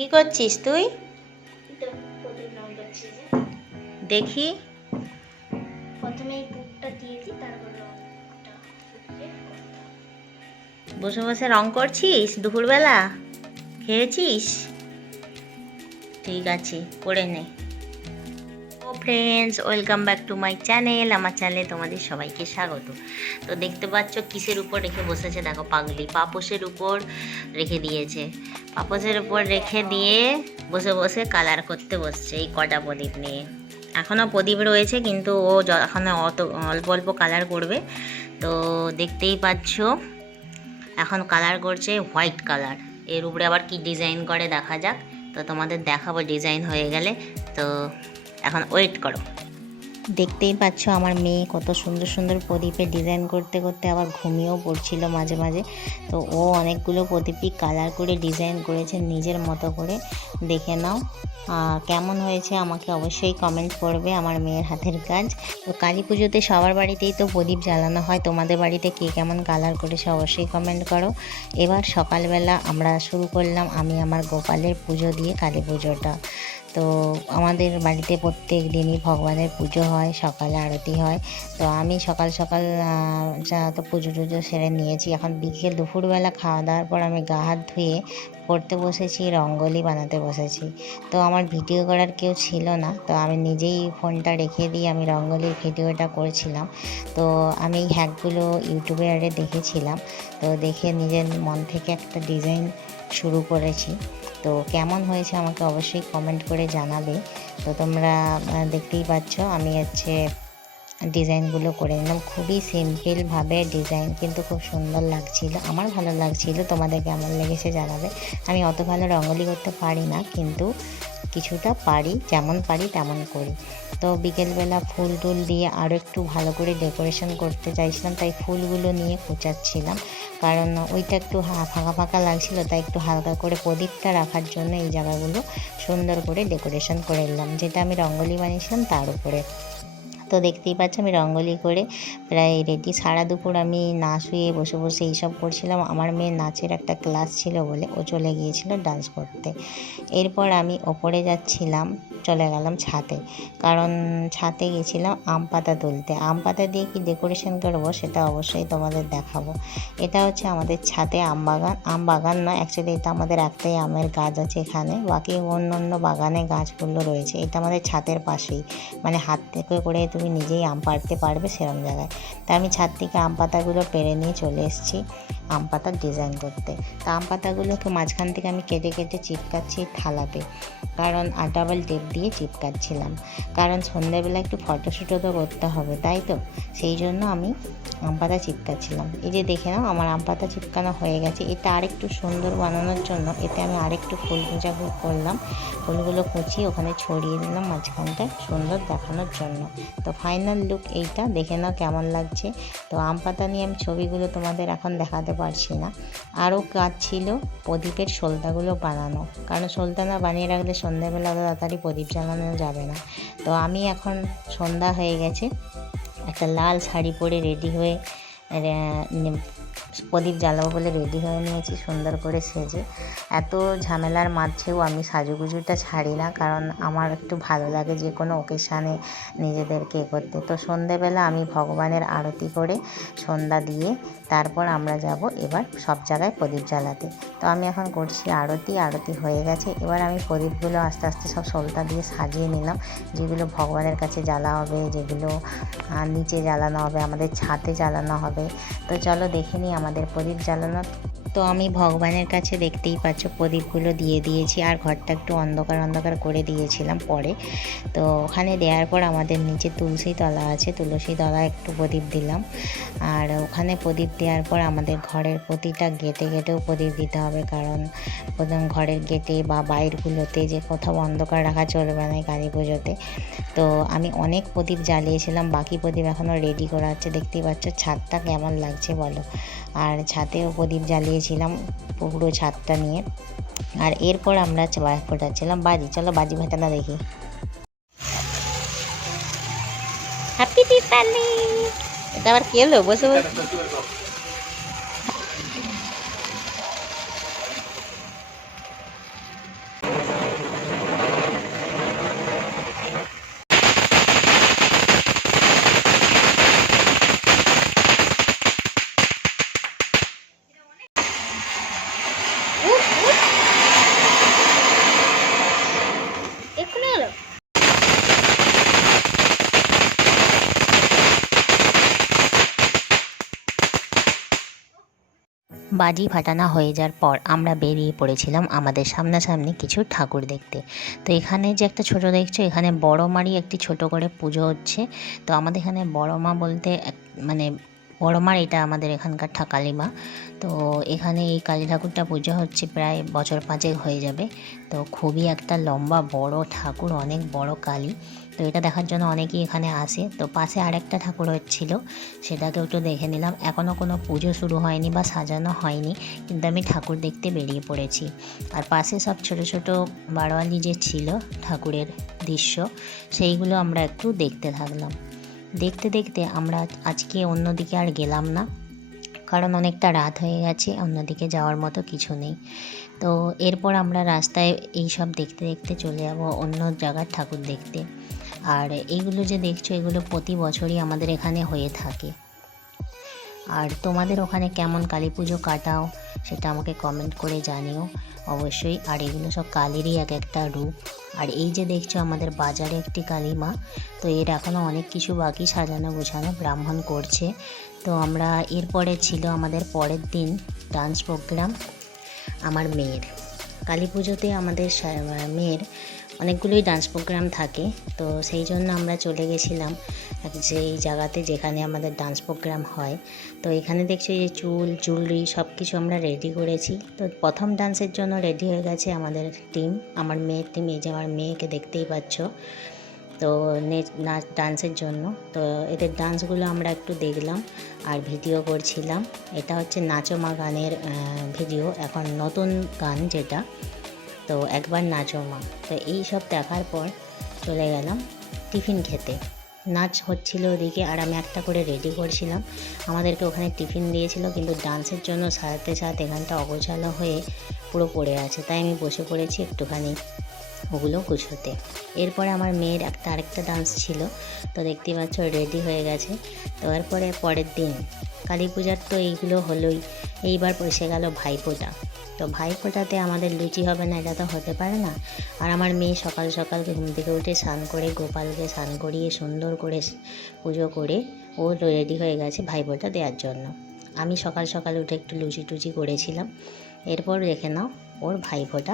কি করছিস তুই? দেখি। প্রথমে এই পুরটা দিয়েছি, তারপর রংটা বসে বসে রং করছিস দুপুরবেলা? খেয়েছিস? ঠিক আছে, করে নে। ও friends, welcome back to my channel. আমার চ্যানেলে তোমাদের সবাইকে স্বাগত। তো দেখতে পাচ্ছ কিসের উপর রেখে বসেছে, দেখো পাগলি, পাপোশের উপর রেখে দিয়েছে। পাপোশের উপর রেখে দিয়ে বসে বসে কালার করতে বসছে এই কটা প্রদীপ নিয়ে। এখনও প্রদীপ রয়েছে, কিন্তু ও এখন অল্প অল্প কালার করবে। তো দেখতেই পাচ্ছ এখন কালার করছে হোয়াইট কালার। এর উপরে আবার কি ডিজাইন করে দেখা যাক। তো তোমাদের দেখাবো ডিজাইন হয়ে গেলে। তো এখন ওয়েট করো। দেখতেই পাচ্ছ আমার মেয়ে কত সুন্দর সুন্দর প্রদীপের ডিজাইন করতে করতে আবার ঘুমিয়েও পড়ছিল মাঝে মাঝে। তো ও অনেকগুলো প্রদীপই কালার করে ডিজাইন করেছে নিজের মতো করে। দেখে নাও কেমন হয়েছে, আমাকে অবশ্যই কমেন্ট করবে। আমার মেয়ের হাতের কাজ। তো কালী পুজোতে সবার বাড়িতেই তো প্রদীপ জ্বালানো হয়, তোমাদের বাড়িতে কে কেমন কালার করেছে অবশ্যই কমেন্ট করো। এবার সকালবেলা আমরা শুরু করলাম আমি আমার গোপালের পুজো দিয়ে কালী পুজোটা। তো আমাদের বাড়িতে প্রত্যেক দিনই ভগবানের পুজো হয়, সকালে আরতি হয়। তো আমি সকাল সকাল তো পুজো টুজো সেরে নিয়েছি। এখন বিকেল দুপুরবেলা খাওয়া দাওয়ার পর আমি গা হাত ধুয়ে পড়তে বসেছি, রঙ্গোলি বানাতে বসেছি। তো আমার ভিডিও করার কেউ ছিল না, তো আমি নিজেই ফোনটা রেখে দিয়ে আমি রঙ্গোলির ভিডিওটা করেছিলাম। তো আমি এই হ্যাকগুলো ইউটিউবে দেখেছিলাম। তো দেখে নিজের মন থেকে একটা ডিজাইন শুরু করেছি। তো কেমন হয়েছে আমাকে অবশ্যই কমেন্ট করে জানাবে। তো তোমরা দেখতেই পাচ্ছ আমি ডিজাইনগুলো করে নিলাম। খুবই সিম্পলভাবে ডিজাইন, কিন্তু খুব সুন্দর লাগছিল, আমার ভালো লাগছিল। তোমাদের কেমন লেগেছে জানাবে। আমি অত ভালো রঙ্গোলি করতে পারি না, কিন্তু কিছুটা পারি, যেমন পারি তেমন করি। তো বিকেলবেলা ফুল টুল দিয়ে আরও একটু ভালো করে ডেকোরেশন করতে চাইছিলাম, তাই ফুলগুলো নিয়ে কুচাচ্ছিলাম। কারণ ওইটা একটু ফাঁকা ফাঁকা লাগছিল, তাই একটু হালকা করে প্রদীপটা রাখার জন্য এই জায়গাগুলো সুন্দর করে ডেকোরেশন করে নিলাম, যেটা আমি রঙ্গোলি বানিয়েছিলাম তার উপরে। তো দেখতেই পাচ্ছ আমি রঙ্গোলি করে প্রায় রেডি। সারা দুপুর আমি না শুয়ে বসে বসে এইসব করছিলাম। আমার মেয়ের নাচের একটা ক্লাস ছিল বলে ও চলে গিয়েছিল ডান্স করতে। এরপর আমি ওপরে যাচ্ছিলাম, চলে গেলাম ছাদে। কারণ ছাদে গেছিলাম আম পাতা তুলতে। আম পাতা দিয়ে কি ডেকোরেশন করবো সেটা অবশ্যই তোমাদের দেখাবো। এটা হচ্ছে আমাদের ছাদে আম বাগান নয়, অ্যাকচুয়ালি এটা আমাদের একটাই আমের গাছ আছে এখানে, বাকি অন্য অন্য বাগানে গাছগুলো রয়েছে। এটা আমাদের ছাদের পাশেই, মানে হাত থেকে করে তুমি নিজেই আম পাড়তে পারবে সেরকম জায়গায়। তা আমি ছাদ থেকে আম পাতাগুলো পেড়ে নিয়ে চলে এসেছি আম পাতার ডিজাইন করতে। তা আম পাতাগুলোকে মাঝখান থেকে আমি কেটে কেটে চিপকাচ্ছি থালাতে, কারণ ডাবল টেপ দিয়ে চিপকাচ্ছিলাম। কারণ সন্ধ্যাবেলা একটু ফটোশ্যুটও তো করতে হবে, তাই তো সেই জন্য আমি আম পাতা চিপকাচ্ছিলাম। এই যে দেখে নাও আমার আম পাতা চিপকানো হয়ে গেছে। এটা আরেকটু সুন্দর বানানোর জন্য এতে আমি আরেকটু ফুল কুঁচা করলাম। ফুলগুলো কুচিয়ে ওখানে ছড়িয়ে দিলাম মাঝখানটা সুন্দর দেখানোর জন্য। তো ফাইনাল লুক এইটা, দেখে নাও কেমন লাগছে। তো আম পাতা নিয়ে আমি ছবিগুলো তোমাদের এখন দেখাতে পারছি না। আরও কাজ ছিল প্রদীপের সলতাগুলো বানানো, কারণ সলতা না বানিয়ে রাখলে সন্ধ্যাবেলা তাড়াতাড়ি প্রদীপ জ্বালানো যাবে না। তো আমি এখন সন্ধ্যা হয়ে গেছে, একটা লাল শাড়ি পরে রেডি হয়ে প্রদীপ জ্বালাবো বলে রেডি হয়ে নিয়েছি সুন্দর করে সেজে। এত ঝামেলার মাঝেও আমি সাজুগুজুটা ছাড়ি না, কারণ আমার একটু ভালো লাগে যে কোনো ওকেশানে নিজেদেরকে করতে। তো সন্ধেবেলা আমি ভগবানের আরতি করে সন্ধ্যা দিয়ে তারপর আমরা যাব এবার সব জায়গায় প্রদীপ জ্বালাতে। তো আমি এখন করছি আরতি হয়ে গেছে। এবার আমি প্রদীপগুলো আস্তে আস্তে সব সলতা দিয়ে সাজিয়ে নিলাম, যেগুলো ভগবানের কাছে জ্বালা হবে, যেগুলো নিচে জ্বালানো হবে, আমাদের ছাদে জ্বালানো হবে। তো চলো দেখে নিই আমাদের প্রদীপ জ্বালানো। তো আমি ভগবানের কাছে দেখতেই পাচ্ছ প্রদীপগুলো দিয়ে দিয়েছি, আর ঘরটা একটু অন্ধকার অন্ধকার করে দিয়েছিলাম পরে। তো ওখানে দেওয়ার পর আমাদের নিচে তুলসী তলা আছে, তুলসী তলা একটু প্রদীপ দিলাম। আর ওখানে প্রদীপ দেওয়ার পর আমাদের ঘরের প্রতিটা গেটে গেটেও প্রদীপ দিতে হবে, কারণ প্রথম ঘরের গেটে বা বাইরগুলোতে যে কোথাও অন্ধকার রাখা চলবে না কালী পুজোতে। তো আমি অনেক প্রদীপ জ্বালিয়েছিলাম, বাকি প্রদীপ এখনও রেডি করা হচ্ছে। দেখতেই পাচ্ছ ছাদটা কেমন লাগছে বলো। আর ছাদেও প্রদীপ জ্বালিয়েছিলাম পুরো ছাদটা নিয়ে। আর এরপর আমরা ফোটাচ্ছিলাম বাজি। চলো বাজি ফাটানো দেখি। হ্যাপি দীপালি। এটা আবার কি হলো? বসে বসে বাজি ফাটানো হয়ে যাওয়ার পর আমরা বেরিয়ে পড়েছিলাম আমাদের সামনাসামনি কিছু ঠাকুর দেখতে। তো এখানে যে একটা ছোট দেখছো, এখানে বড় মারই একটি ছোট করে পুজো হচ্ছে। তো আমাদের এখানে বড় মা বলতে মানে বড় মার, এটা আমাদের এখানকার কালী মা। তো এখানে এই কালী ঠাকুরটা পুজো হচ্ছে প্রায় বছর 5 হয়ে যাবে। তো খুবই একটা লম্বা বড় ঠাকুর, অনেক বড় কালী। তো এটা দেখার জন্য অনেকেই এখানে আসে। তো পাশে আরেকটা ঠাকুর হচ্ছিল, সেটাকেও একটু দেখে নিলাম। এখনও কোনো পুজো শুরু হয়নি বা সাজানো হয়নি, কিন্তু আমি ঠাকুর দেখতে বেরিয়ে পড়েছি। আর পাশে সব ছোট ছোট বারোয়ালি যে ছিল ঠাকুরের দৃশ্য, সেইগুলো আমরা একটু দেখতে থাকলাম। দেখতে দেখতে আমরা আজকে অন্যদিকে আর গেলাম না, কারণ অনেকটা রাত হয়ে গেছে, অন্যদিকে যাওয়ার মতো কিছু নেই। তো এরপর আমরা রাস্তায় এই সব দেখতে দেখতে চলে যাব অন্য জায়গার ঠাকুর দেখতে। আর এইগুলো যে দেখছো, এগুলো প্রতি বছরই আমাদের এখানে হয়ে থাকে। আর তোমাদের ওখানে কেমন কালী পুজো কাটাও সেটা আমাকে কমেন্ট করে জানিও অবশ্যই। আর এগুলো সব কালীরই এক একটা রূপ। আর এই যে দেখছো আমাদের বাজারে একটি কালী মা, তো এর এখনও অনেক কিছু বাকি সাজানো গোছানো, ব্রাহ্মণ করছে। তো আমরা এরপরে ছিল আমাদের পরের দিন ডান্স প্রোগ্রাম আমার মেয়ের। কালী পুজোতে আমাদের মেয়ের অনেকগুলোই ডান্স প্রোগ্রাম থাকে। তো সেই জন্য আমরা চলে গেছিলাম যেই জায়গাতে যেখানে আমাদের ডান্স প্রোগ্রাম হয়। তো এখানে দেখছি যে চুল জুয়েলারি সব কিছু আমরা রেডি করেছি। তো প্রথম ডান্সের জন্য রেডি হয়ে গেছে আমাদের টিম, আমার মেয়ের টিম। এই যে আমার মেয়েকে দেখতেই পাচ্ছ। তো নাচ ডান্সের জন্য তো এদের ডান্সগুলো আমরা একটু দেখলাম আর ভিডিও করছিলাম। এটা হচ্ছে নাচো মা গানের ভিডিও, এখন নতুন গান যেটা, তো একবার নাচো মা। তো এই সব দেখার পর চলে গেলাম টিফিন খেতে। নাচ হচ্ছিল ওদিকে, আর আমি একটা করে রেডি করছিলাম। আমাদেরকে ওখানে টিফিন দিয়েছিল, কিন্তু ডান্সের জন্য সাথে সাথে এখানটা অগোছালো হয়ে পুরো পড়ে আছে, তাই আমি বসে পড়েছি একটুখানি ওগুলো গুছোতে। এরপরে আমার মেয়ের আরেকটা ডান্স ছিল, তো দেখতেই পাচ্ছ রেডি হয়ে গেছে। তো এরপরে পরের দিন কালী পূজার তো এইগুলো হলোই। এইবার এসে গেল ভাইফোঁটা। তো ভাইফোঁটাতে আমাদের লুচি হবে না, এটা তো হতে পারে না। আর আমার মেয়ে সকাল সকাল ঘুম থেকে উঠে স্নান করে, গোপালকে স্নান করিয়ে সুন্দর করে পুজো করে ও রেডি হয়ে গেছে ভাইফোঁটা দেওয়ার জন্য। আমি সকাল সকাল উঠে একটু লুচি টুচি করেছিলাম। এরপর দেখে নাও ওর ভাইফোঁটা।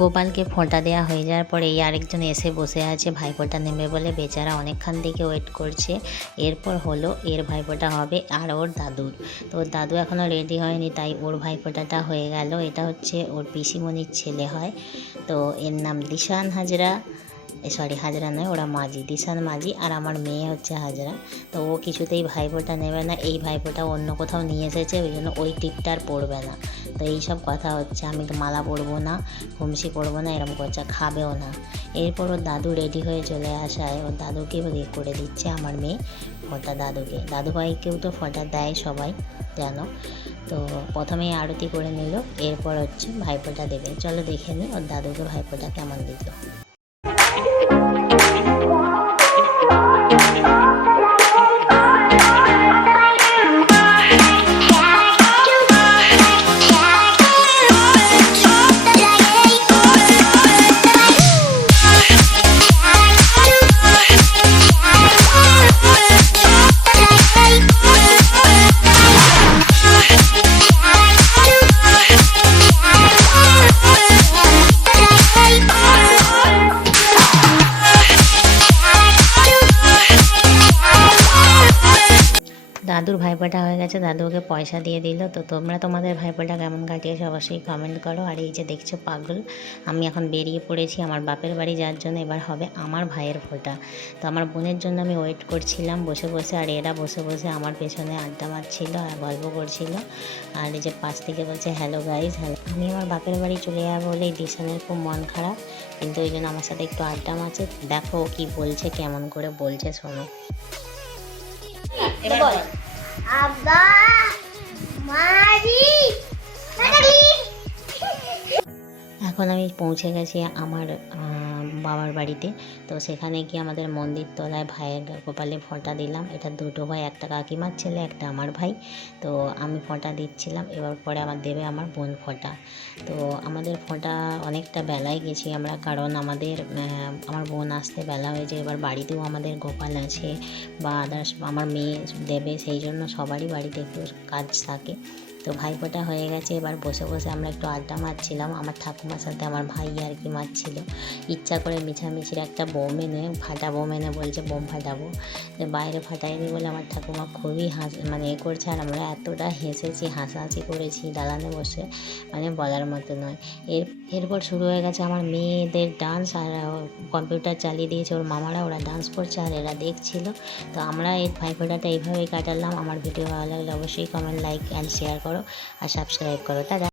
গোপালকে ফোঁটা দেওয়া হয়ে যাওয়ার পরে এই আরেকজন এসে বসে আছে ভাইফোঁটা নেবে বলে, বেচারা অনেকক্ষণ থেকে ওয়েট করছে। এরপর হলো এর ভাইফোঁটা হবে আর ওর দাদুর। তো ওর দাদু এখনও রেডি হয়নি, তাই ওর ভাইফোঁটাটা হয়ে গেল। এটা হচ্ছে ওর পিসিমণির ছেলে হয়। তো এর নাম দিশান হাজরা, সরি হাজরা নয়, ওরা মাঝি, দিশান মাঝি, আর আমার মেয়ে হচ্ছে হাজরা। তো ও কিছুতেই ভাইফোঁটা নেবে না, এই ভাইফোঁটা অন্য কোথাও নিয়ে এসেছে, ওই জন্য ওই টিপটা আর পড়বে না। তো এই সব কথা হচ্ছে, আমি মালা পরবো না, ঘুমসি পরবো না, এরকম করছে, খাবেও না। এরপর ওর দাদু রেডি হয়ে চলে আসায় ওর দাদুকে করে দিচ্ছে আমার মেয়ে ফোঁটা দাদুকে। দাদুভাইকেও তো ফোঁটা দেয় সবাই জানো। তো প্রথমেই আরতি করে নিল, এরপর হচ্ছে ভাইফোঁটা দেবে। চলো দেখে নিই ওর দাদুকে ভাইফোঁটা কেমন দিল। দাদুর ভাইফোঁটা হয়ে গেছে, দাদু ওকে পয়সা দিয়ে দিল। তো তোমরা তোমাদের ভাইফোঁটা কেমন কাটিয়েছো অবশ্যই কমেন্ট করো। আর এই যে দেখছো পাগল, আমি এখন বেরিয়ে পড়েছি আমার বাপের বাড়ি যাওয়ার জন্য। এবার হবে আমার ভাইয়ের ফোঁটা। তো আমার বোনের জন্য আমি ওয়েট করছিলাম বসে বসে, আর এরা বসে বসে আমার পেছনে আড্ডা মারছিল আর গল্প করছিল। আর এই যে পাশ থেকে বলছে হ্যালো গাইজ, হ্যালো। আমি আমার বাপের বাড়ি চলে যাবো বলে দিশানের খুব মন খারাপ, কিন্তু ওই জন্য আমার সাথে একটু আড্ডা মারছে। দেখো ও কি বলছে, কেমন করে বলছে শোনো। এবার বল। আব্বা মারি নাগালি। এখন আমি পৌঁছে গেছি আমার বাবার বাড়িতে। তো সেখানে গিয়ে আমাদের মন্দির তলায় ভাইয়ের কপালে ফোঁটা দিলাম। এটা দুটো ভাই, একটা কাকিমার ছেলে, একটা আমার ভাই। তো আমি ফোঁটা দিচ্ছিলাম, এবার পরে আমার দেবে আমার বোন ফোঁটা। তো আমাদের ফোঁটা অনেকটা বেলায় গেছি আমরা, কারণ আমাদের আমার বোন আসতে বেলা হয়েছে। এবার বাড়িতেও আমাদের গোপাল আছে বা আদার্স আমার মেয়ে দেবে, সেই জন্য সবারই বাড়িতে একটু কাজ থাকে। তো ভাইফোঁটা হয়ে গেছে, এবার বসে বসে আমরা একটু আড্ডা মারছিলাম। আমার ঠাকুমার সাথে আমার ভাই আর কি মারছিল, ইচ্ছা করে মিছামিছির একটা বোম এনে ফাটাবো, এনে বলছে বোম ফাটাবো, বাইরে ফাটাইনি বলে আমার ঠাকুমা খুবই মানে এ করছে। আর আমরা এতটা হেসেছি, হাসাহাসি করেছি দালানে বসে, মানে বলার মতো নয়। এরপর শুরু হয়ে গেছে আমার মেয়েদের ডান্স, আর কম্পিউটার চালিয়ে দিয়েছে ওর মামারা, ওরা ডান্স করছে আর এরা দেখছিল। তো আমরা এই ভাইফোঁটাটা এইভাবেই কাটালাম। আমার ভিডিও ভালো লাগলে অবশ্যই কমেন্ট, লাইক অ্যান্ড শেয়ার করো আর সাবস্ক্রাইব করো। টাটা।